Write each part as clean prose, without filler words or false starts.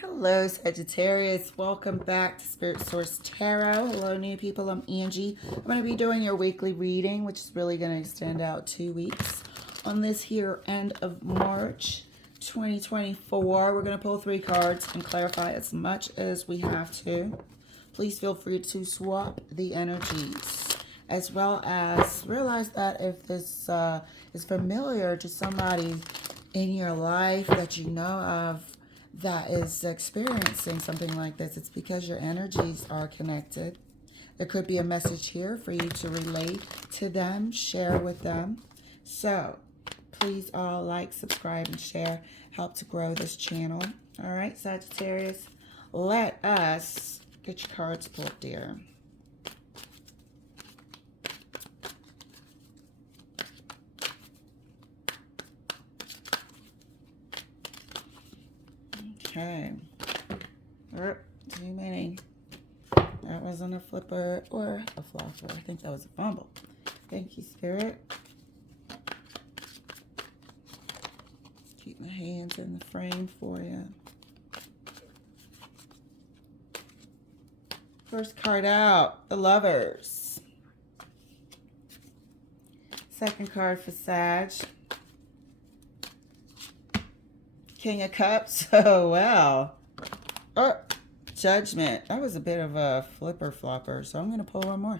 Hello, Sagittarius. Welcome back to Spirit Source Tarot. Hello, new people. I'm Angie. I'm going to be doing your weekly reading, which is really going to extend out 2 weeks on this here end of March 2024. We're going to pull 3 cards and clarify as much as we have to. Please feel free to swap the energies, as well as realize that if this is familiar to somebody in your life that you know of that is experiencing something like this, it's because your energies are connected. There could be a message here for you to relate to them, share with them. So please all like, subscribe, and share. Help to grow this channel. All right, Sagittarius, let us get your cards pulled, dear. Okay. Too many. That wasn't a flipper or a flopper. I think that was a fumble. Thank you, Spirit. Keep my hands in the frame for you. First card out, the Lovers. Second card for Sag. King of Cups. Oh, wow. Oh, Judgment. That was a bit of a flipper flopper, so I'm going to pull one more.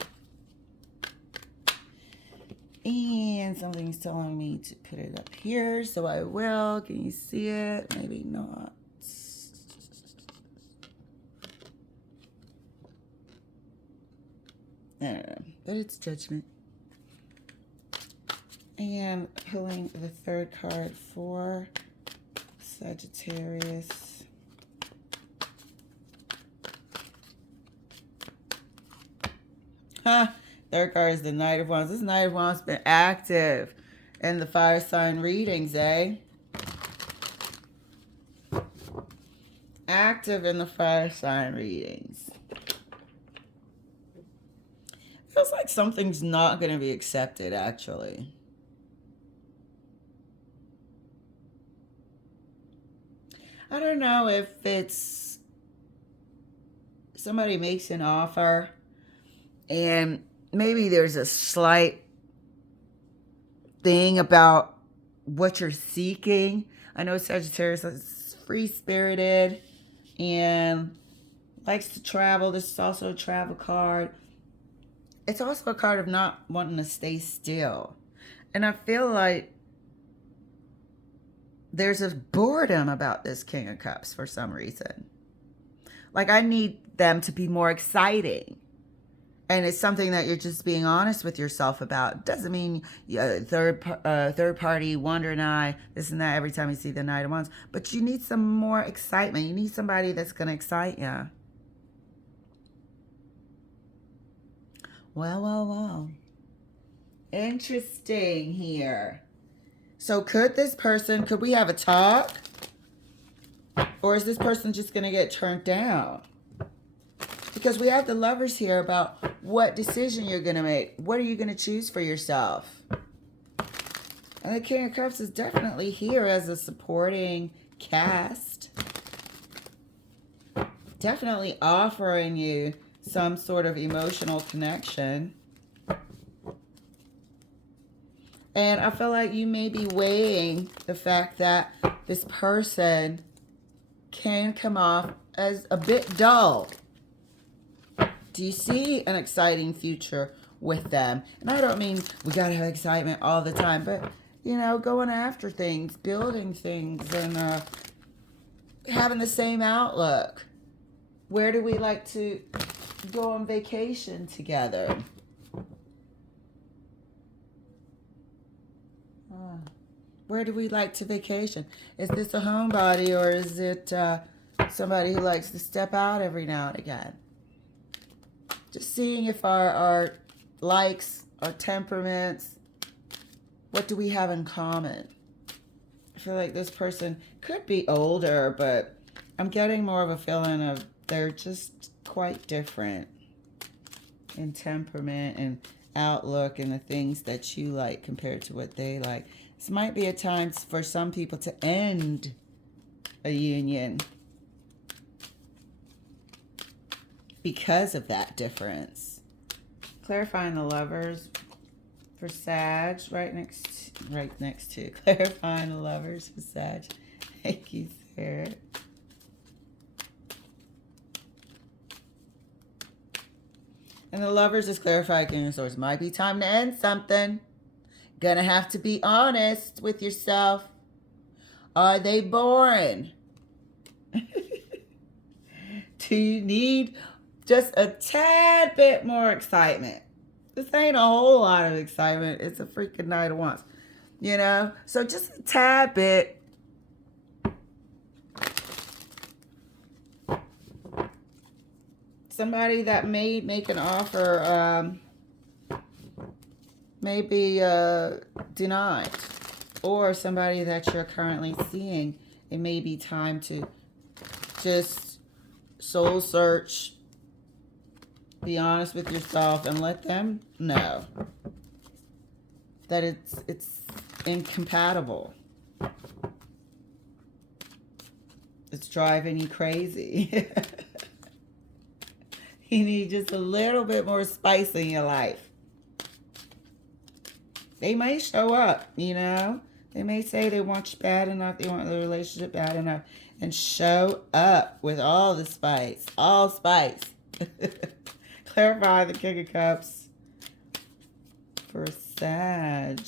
And something's telling me to put it up here, so I will. Can you see it? Maybe not. I don't know, but it's Judgment. And pulling the third card for Sagittarius. Third card is the Knight of Wands. This Knight of Wands has been active in the fire sign readings, eh? Active in the fire sign readings. Feels like something's not going to be accepted, actually. I don't know if it's somebody makes an offer and maybe there's a slight thing about what you're seeking. I know Sagittarius is free-spirited and likes to travel. This is also a travel card. It's also a card of not wanting to stay still. And I feel like there's a boredom about this King of Cups for some reason. Like, I need them to be more exciting. And it's something that you're just being honest with yourself about. Doesn't mean third party, wonder and I, this and that every time you see the Knight of Wands. But you need some more excitement. You need somebody that's going to excite you. Well. Interesting here. So could we have a talk? Or is this person just going to get turned down? Because we have the Lovers here about what decision you're going to make. What are you going to choose for yourself? And the King of Cups is definitely here as a supporting cast. Definitely offering you some sort of emotional connection. And I feel like you may be weighing the fact that this person can come off as a bit dull. Do you see an exciting future with them? And I don't mean we got to have excitement all the time, but, you know, going after things, building things, and having the same outlook. Where do we like to go on vacation together? Where do we like to vacation? Is this a homebody, or is it somebody who likes to step out every now and again? Just seeing if our likes, our temperaments, what do we have in common? I feel like this person could be older, but I'm getting more of a feeling of they're just quite different in temperament and outlook and the things that you like compared to what they like. This might be a time for some people to end a union because of that difference. Clarifying the Lovers for Sag, right next to clarifying the Lovers for Sag. Thank you, Spirit. And the Lovers is clarified, King of Swords. Might be time to end something. Gonna have to be honest with yourself. Are they boring? Do you need just a tad bit more excitement? This ain't a whole lot of excitement. It's a freaking Knight of Wands. You know? So just a tad bit. Somebody that may make an offer may be denied. Or somebody that you're currently seeing. It may be time to just soul search. Be honest with yourself and let them know that it's incompatible. It's driving you crazy. You need just a little bit more spice in your life. They may show up, you know. They may say they want you bad enough. They want the relationship bad enough. And show up with all the spice. All spice. Clarify the King of Cups for Sag.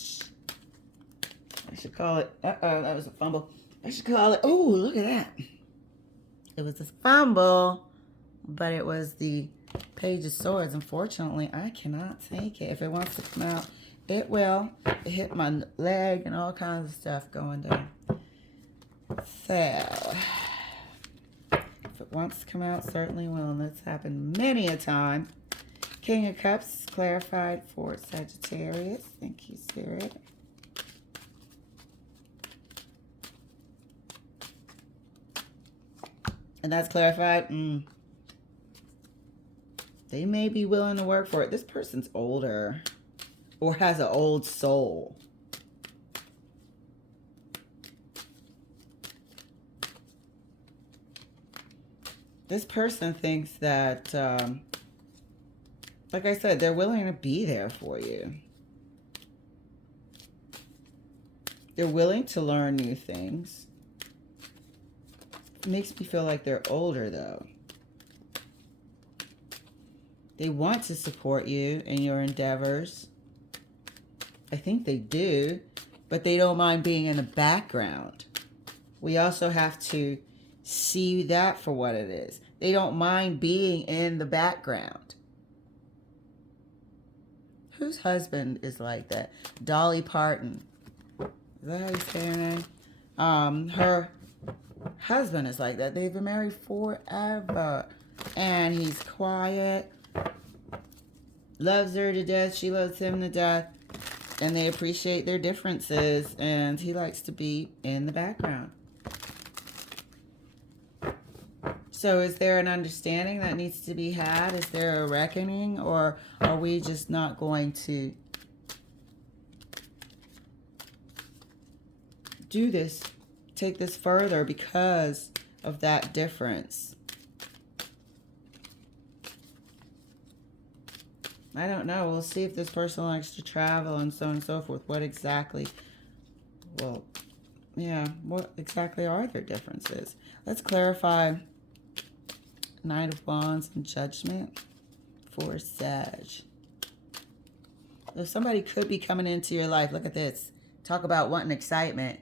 I should call it, uh-oh, that was a fumble. I should call it, oh, look at that. It was a fumble, but it was the Page of Swords. Unfortunately, I cannot take it. If it wants to come out, it will. It hit my leg and all kinds of stuff going down. So, if it wants to come out, certainly will. And that's happened many a time. King of Cups clarified for Sagittarius. Thank you, Spirit. And that's clarified. They may be willing to work for it. This person's older or has an old soul. This person thinks that, like I said, they're willing to be there for you. They're willing to learn new things. It makes me feel like they're older, though. They want to support you in your endeavors. I think they do, but they don't mind being in the background. We also have to see that for what it is. They don't mind being in the background. Whose husband is like that? Dolly Parton. Is that how you say her name? Her husband is like that. They've been married forever. And he's quiet. Loves her to death. She loves him to death. And they appreciate their differences. And he likes to be in the background. So is there an understanding that needs to be had? Is there a reckoning? Or are we just not going to do this, take this further because of that difference? I don't know. We'll see if this person likes to travel and so on and so forth. What exactly, well, yeah, what exactly are their differences? Let's clarify Knight of Wands and Judgment for Sag. So somebody could be coming into your life. Look at this. Talk about wanting excitement.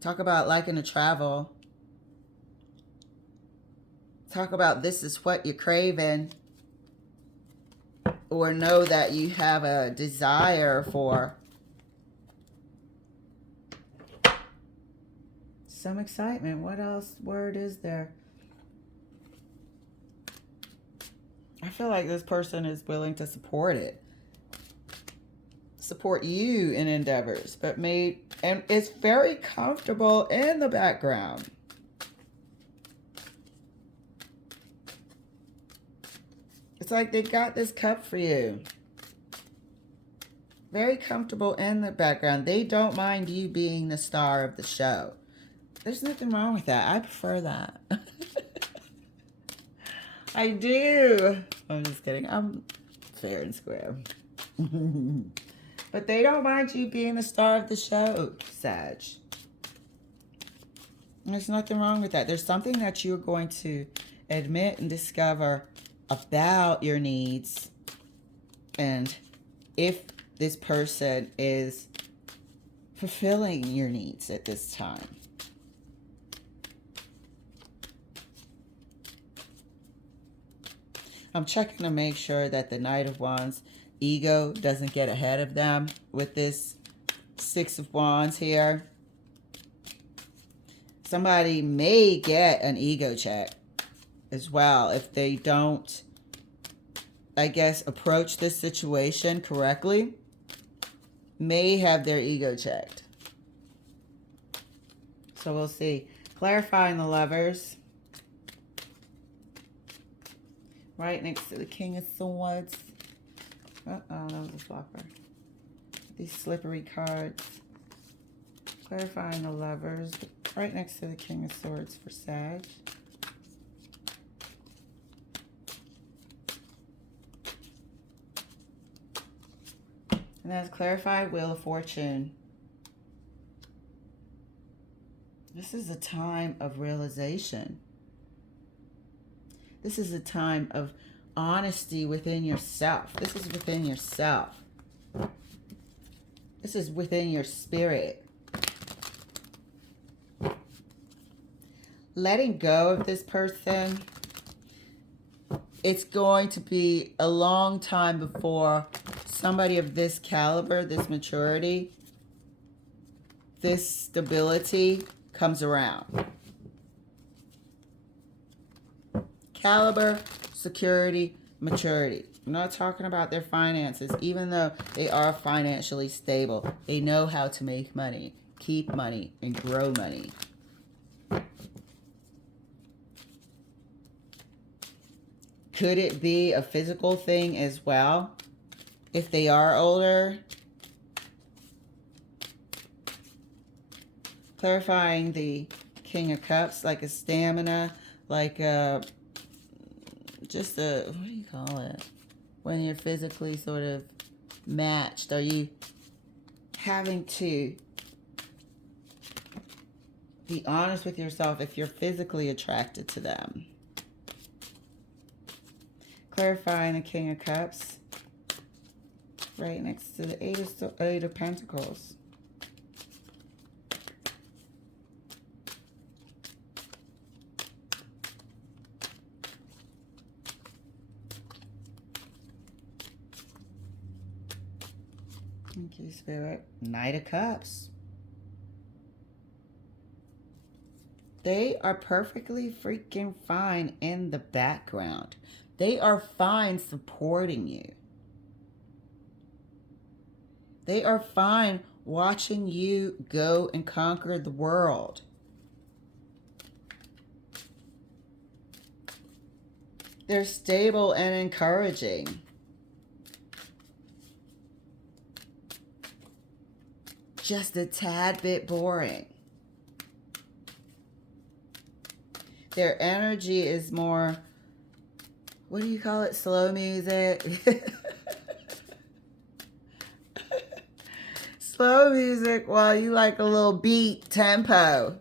Talk about liking to travel. Talk about this is what you're craving. Or know that you have a desire for some excitement. What else word is there? I feel like this person is willing to support it. Support you in endeavors. But and it's very comfortable in the background. It's like they've got this cup for you. Very comfortable in the background. They don't mind you being the star of the show. There's nothing wrong with that. I prefer that. I do. I'm just kidding. I'm fair and square. But they don't mind you being the star of the show, Sag. There's nothing wrong with that. There's something that you're going to admit and discover about your needs, and if this person is fulfilling your needs at this time. I'm checking to make sure that the Knight of Wands ego doesn't get ahead of them with this Six of Wands here. Somebody may get an ego check as well if they don't, I guess, approach this situation correctly. May have their ego checked. So we'll see. Clarifying the Lovers. Right next to the King of Swords. Uh-oh, that was a flopper. These slippery cards. Clarifying the Lovers. Right next to the King of Swords for Sag. And that's clarified Wheel of Fortune. This is a time of realization. This is a time of honesty within yourself. This is within yourself. This is within your spirit. Letting go of this person. It's going to be a long time before somebody of this caliber, this maturity, this stability comes around. Caliber, security, maturity. I'm not talking about their finances. Even though they are financially stable, they know how to make money, keep money, and grow money. Could it be a physical thing as well? If they are older? Clarifying the King of Cups, like a stamina, like a, just a, what do you call it? When you're physically sort of matched. Are you having to be honest with yourself if you're physically attracted to them? Clarifying the King of Cups. Right next to the Eight of Pentacles. Thank you, Spirit. Knight of Cups. They are perfectly freaking fine in the background. They are fine supporting you. They are fine watching you go and conquer the world. They're stable and encouraging. Just a tad bit boring. Their energy is more, what do you call it? Slow music. Slow music while you like a little beat tempo.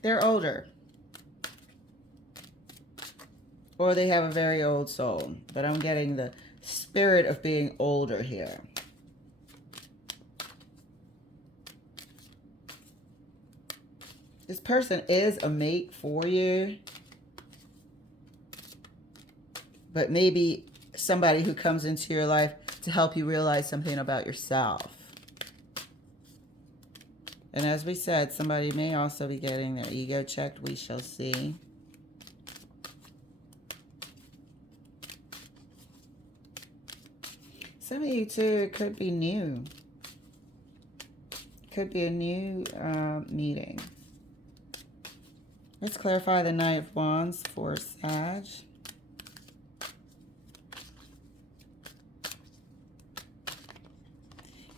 They're older. Or they have a very old soul. But I'm getting the spirit of being older here. This person is a mate for you. But maybe somebody who comes into your life to help you realize something about yourself. And as we said, somebody may also be getting their ego checked. We shall see. Some of you too, it could be new. Could be a new meeting. Let's clarify the Knight of Wands for Sag.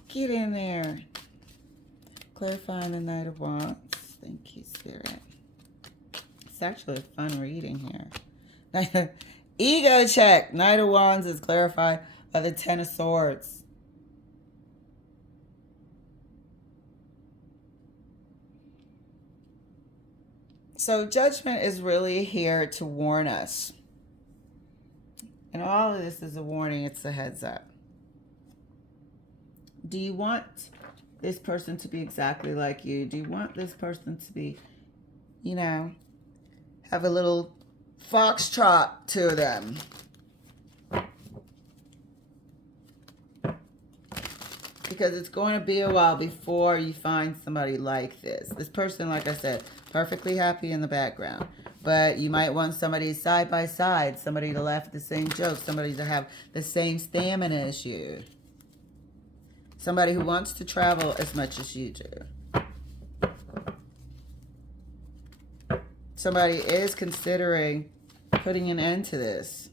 Get in there. Clarifying the Knight of Wands. Thank you, Spirit. It's actually a fun reading here. Ego check. Knight of Wands is clarified by the Ten of Swords. So Judgment is really here to warn us. And all of this is a warning. It's a heads up. Do you want this person to be exactly like you? Do you want this person to be, you know, have a little foxtrot to them? Because it's going to be a while before you find somebody like this. This person, like I said, perfectly happy in the background. But you might want somebody side by side, somebody to laugh at the same jokes, somebody to have the same stamina as you. Somebody who wants to travel as much as you do. Somebody is considering putting an end to this.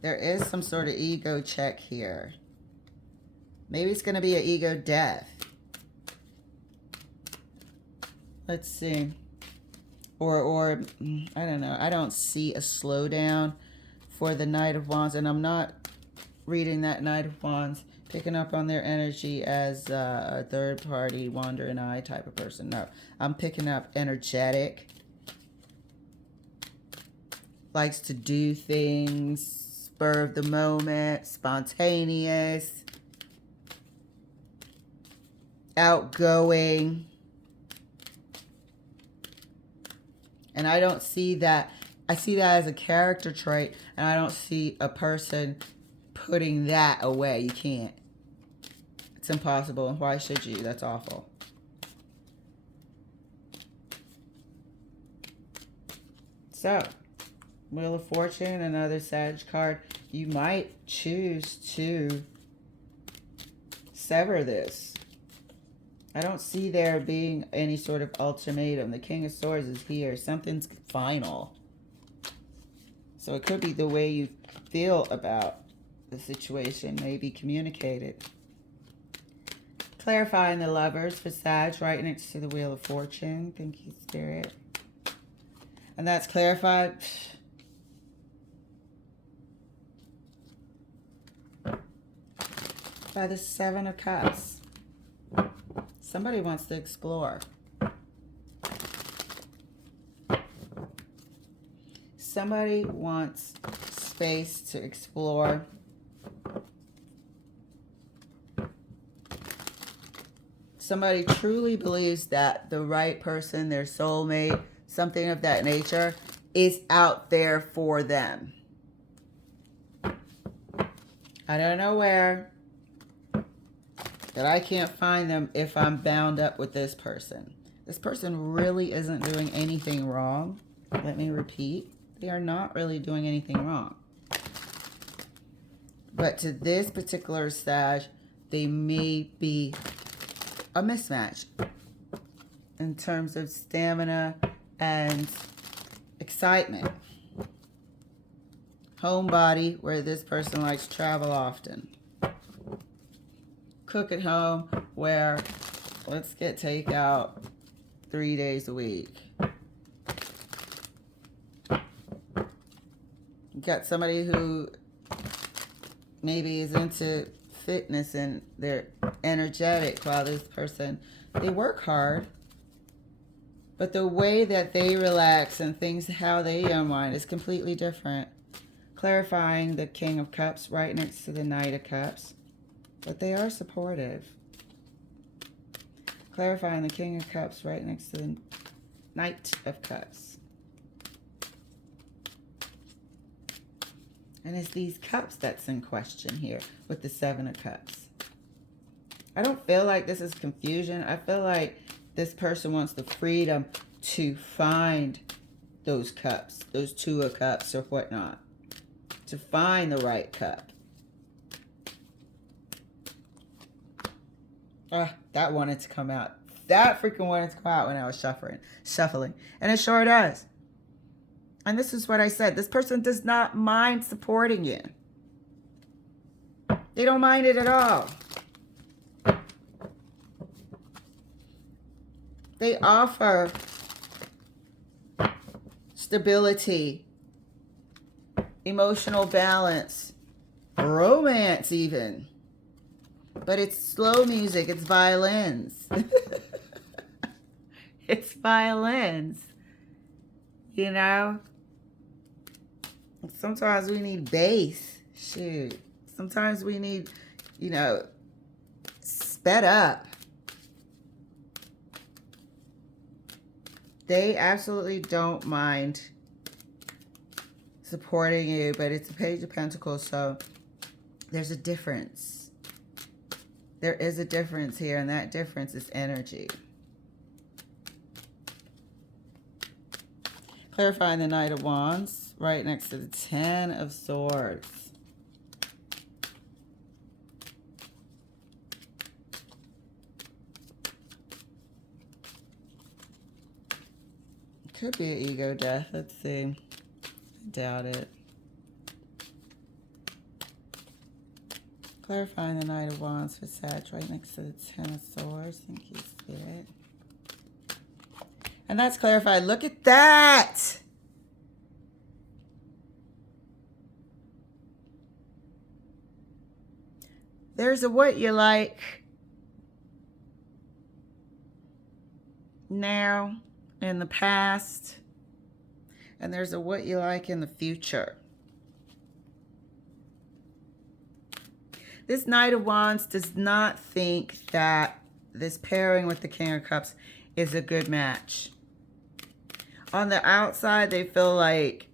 There is some sort of ego check here. Maybe it's going to be an ego death. Let's see. Or I don't know. I don't see a slowdown for the Knight of Wands. And I'm not reading that Knight of Wands, picking up on their energy as a third party, wandering eye type of person. No, I'm picking up energetic. Likes to do things, spur of the moment, spontaneous, outgoing. And I don't see that. I see that as a character trait, and I don't see a person putting that away. You can't. It's impossible, and why should you? That's awful. So, Wheel of Fortune, another Sag card. You might choose to sever this. I don't see there being any sort of ultimatum. The King of Swords is here. Something's final. So it could be the way you feel about the situation may be communicated. Clarifying the Lovers for Sag right next to the Wheel of Fortune. Thank you, Spirit. And that's clarified by the Seven of Cups. Somebody wants to explore. Somebody wants space to explore. Somebody truly believes that the right person, their soulmate, something of that nature, is out there for them. I don't know where, but I can't find them if I'm bound up with this person. This person really isn't doing anything wrong. Let me repeat. They are not really doing anything wrong. But to this particular Sag, they may be a mismatch in terms of stamina and excitement. Homebody, where this person likes to travel often. Cook at home, where let's get takeout 3 days a week. You got somebody who maybe is into fitness and they're energetic, while this person, they work hard, but the way that they relax and things, how they unwind is completely different. Clarifying the King of Cups right next to the Knight of Cups. But they are supportive. Clarifying the King of Cups right next to the Knight of Cups. And it's these cups that's in question here with the Seven of Cups. I don't feel like this is confusion. I feel like this person wants the freedom to find those cups, those Two of Cups or whatnot. To find the right cup. That wanted to come out. That freaking wanted to come out when I was shuffling. And it sure does. And this is what I said. This person does not mind supporting you. They don't mind it at all. They offer stability, emotional balance, romance even. But it's slow music. It's violins. It's violins. You know? Sometimes we need bass. Shoot. Sometimes we need, you know, sped up. They absolutely don't mind supporting you, but it's a Page of Pentacles, so there's a difference. There is a difference here, and that difference is energy. Clarifying the Knight of Wands right next to the Ten of Swords. Could be an ego death. Let's see. I doubt it. Clarifying the Knight of Wands for Sag right next to the Ten of Swords. Thank you, Spirit. And that's clarified. Look at that! There's a what you like now, in the past, and there's a what you like in the future. This Knight of Wands does not think that this pairing with the King of Cups is a good match. On the outside, they feel like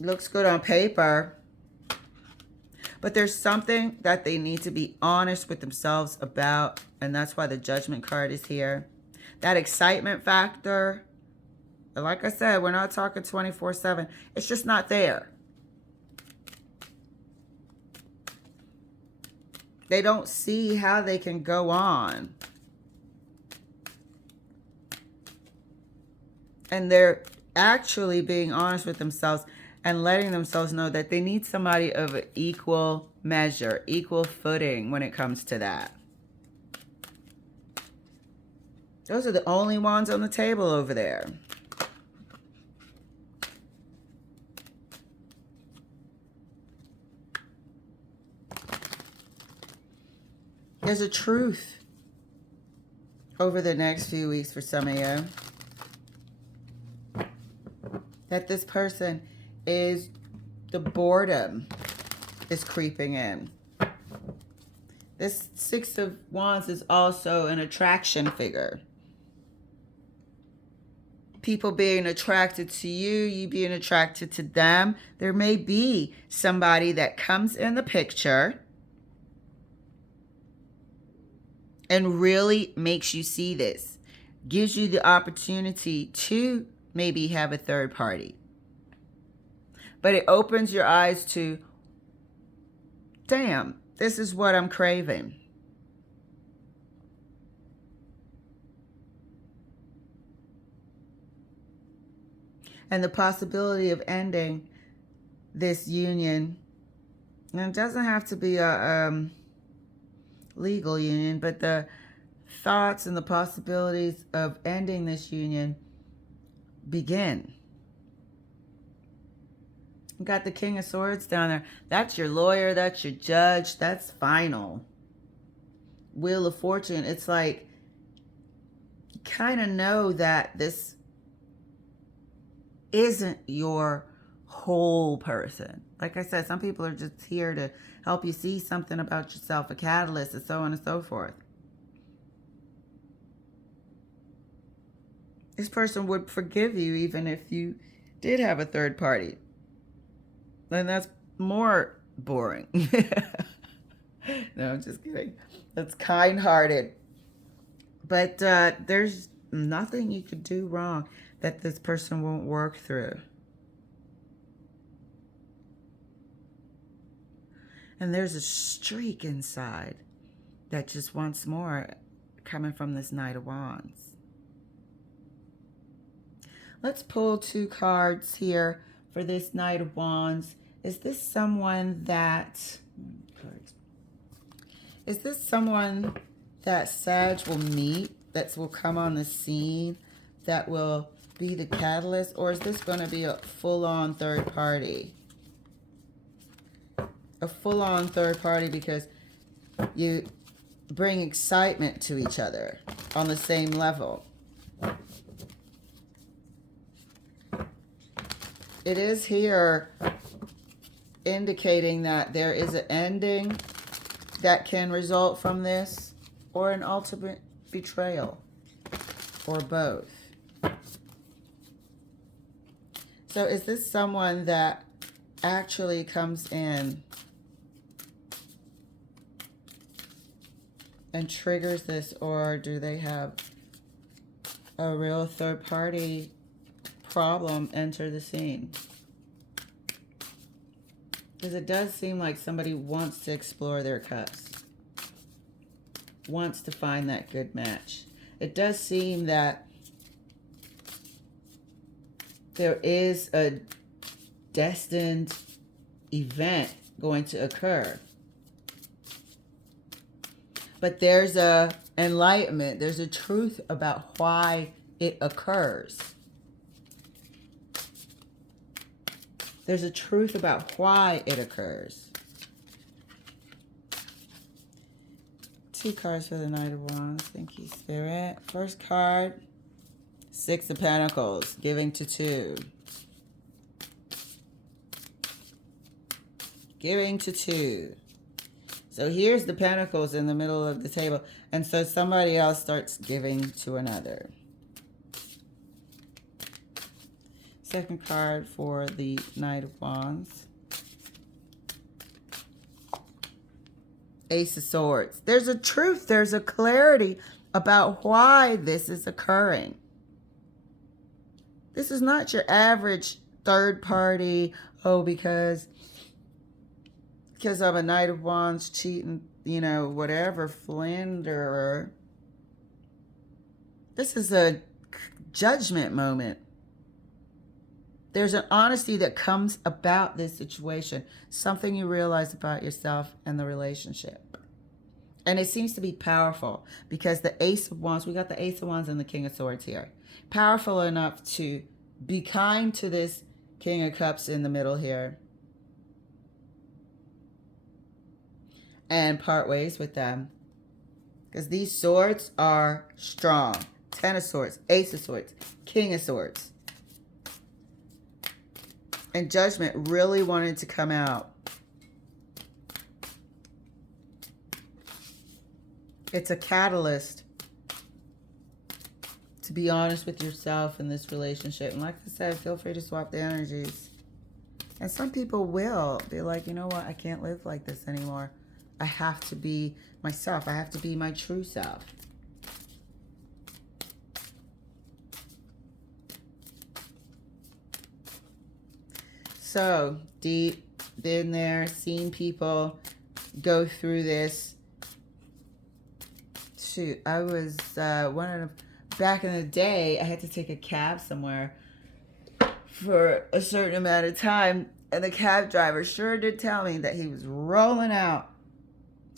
looks good on paper, but there's something that they need to be honest with themselves about, and that's why the Judgment card is here. That excitement factor, like I said, we're not talking 24/7. It's just not there. They don't see how they can go on. And they're actually being honest with themselves and letting themselves know that they need somebody of equal measure, equal footing when it comes to that. Those are the only wands on the table over there. There's a truth over the next few weeks for some of you. That this person is, the boredom is creeping in. This Six of Wands is also an attraction figure. People being attracted to you, you being attracted to them. There may be somebody that comes in the picture and really makes you see this. Gives you the opportunity to maybe have a third party. But it opens your eyes to, damn, this is what I'm craving. And the possibility of ending this union. And it doesn't have to be a legal union, but the thoughts and the possibilities of ending this union begin. You got the King of Swords down there. That's your lawyer. That's your judge. That's final. Wheel of Fortune. It's like you kind of know that this isn't your whole person. Like I said, some people are just here to help you see something about yourself, a catalyst, and so on and so forth. This person would forgive you even if you did have a third party. And that's more boring. No, I'm just kidding. That's kind-hearted. But there's nothing you could do wrong that this person won't work through. And there's a streak inside that just wants more coming from this Knight of Wands. Let's pull two cards here for this Knight of Wands. Is this someone that... Is this someone that Sag will meet, that will come on the scene, that will be the catalyst? Or is this going to be a full-on third party? A full-on third party because you bring excitement to each other on the same level. It is here indicating that there is an ending that can result from this, or an ultimate betrayal, or both. So is this someone that actually comes in and triggers this, or do they have a real third party problem enter the scene? Because it does seem like somebody wants to explore their cups, wants to find that good match. It does seem that there is a destined event going to occur. But there's a enlightenment, there's a truth about why it occurs. There's a truth about why it occurs. 2 cards for the Knight of Wands. Thank you, Spirit. First card, 6 of Pentacles, giving to 2. Giving to 2. So here's the Pentacles in the middle of the table. And so somebody else starts giving to another. Second card for the Knight of Wands. Ace of Swords. There's a truth, there's a clarity about why this is occurring. This is not your average third party, oh, because I'm a Knight of Wands cheating, you know, whatever, philanderer. This is a judgment moment. There's an honesty that comes about this situation. Something you realize about yourself and the relationship. And it seems to be powerful because the Ace of Wands, we got the Ace of Wands and the King of Swords here. Powerful enough to be kind to this King of Cups in the middle here. And part ways with them. Because these swords are strong. 10 of Swords, Ace of Swords, King of Swords. And Judgment really wanted to come out. It's a catalyst to be honest with yourself in this relationship. And like I said, feel free to swap the energies. And some people will be like, you know what? I can't live like this anymore. I have to be myself. I have to be my true self. So deep, been there, seen people go through this. Shoot, I was back in the day, I had to take a cab somewhere for a certain amount of time. And the cab driver sure did tell me that he was rolling out,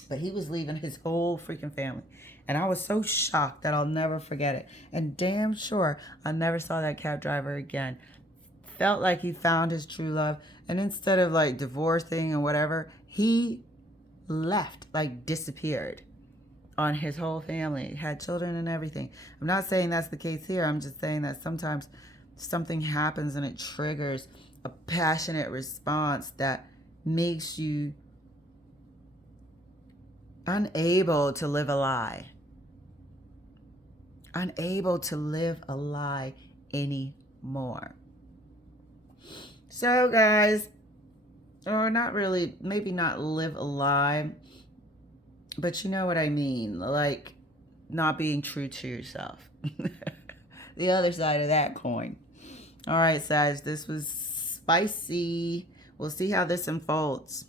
but he was leaving his whole freaking family. And I was so shocked that I'll never forget it. And damn sure I never saw that cab driver again. Felt like he found his true love. And instead of like divorcing and whatever, he left, like disappeared on his whole family. Had children and everything. I'm not saying that's the case here. I'm just saying that sometimes something happens and it triggers a passionate response that makes you unable to live a lie. Unable to live a lie anymore. So guys, or not really, maybe not live a lie, but you know what I mean, like not being true to yourself. The other side of that coin. All right, Sag, this was spicy. We'll see how this unfolds.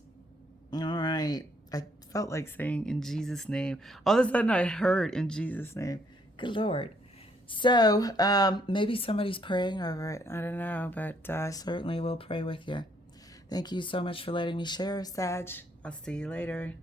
All right. I felt like saying in Jesus' name. All of a sudden I heard in Jesus' name. Good Lord. So maybe somebody's praying over it. I don't know, but I certainly will pray with you. Thank you so much for letting me share, Sag. I'll see you later.